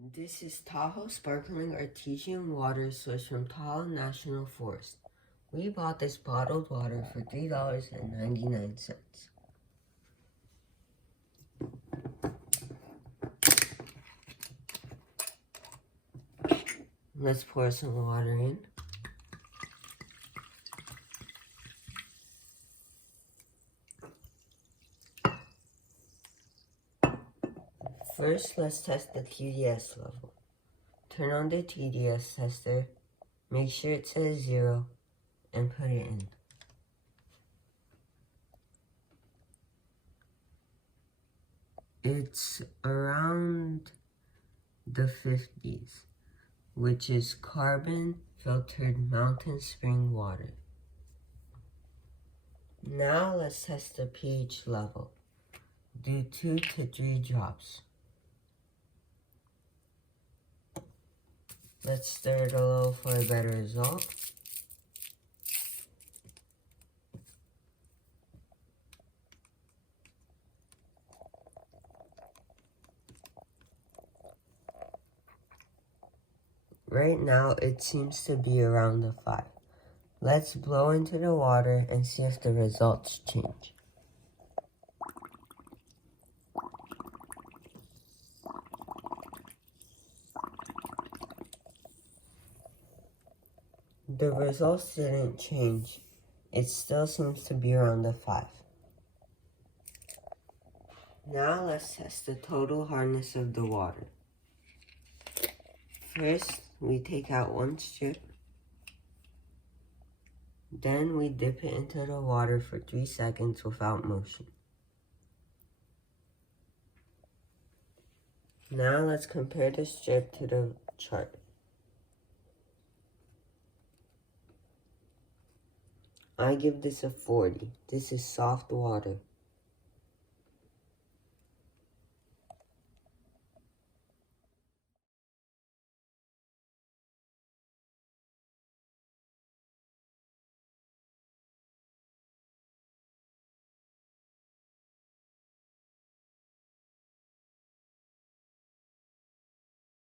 This is Tahoe Sparkling Artesian Water sourced from Tahoe National Forest. We bought this bottled water for $3.99. Let's pour some water in. First, let's test the TDS level. Turn on the TDS tester, make sure it says 0, and put it in. It's around the 50s, which is carbon filtered mountain spring water. Now let's test the pH level. Do 2 to 3 drops. Let's stir it a little for a better result. Right now, it seems to be around a 5. Let's blow into the water and see if the results change. The results didn't change. It still seems to be around a 5. Now let's test the total hardness of the water. First, we take out one strip. Then we dip it into the water for 3 seconds without motion. Now let's compare the strip to the chart. I give this a 40. This is soft water.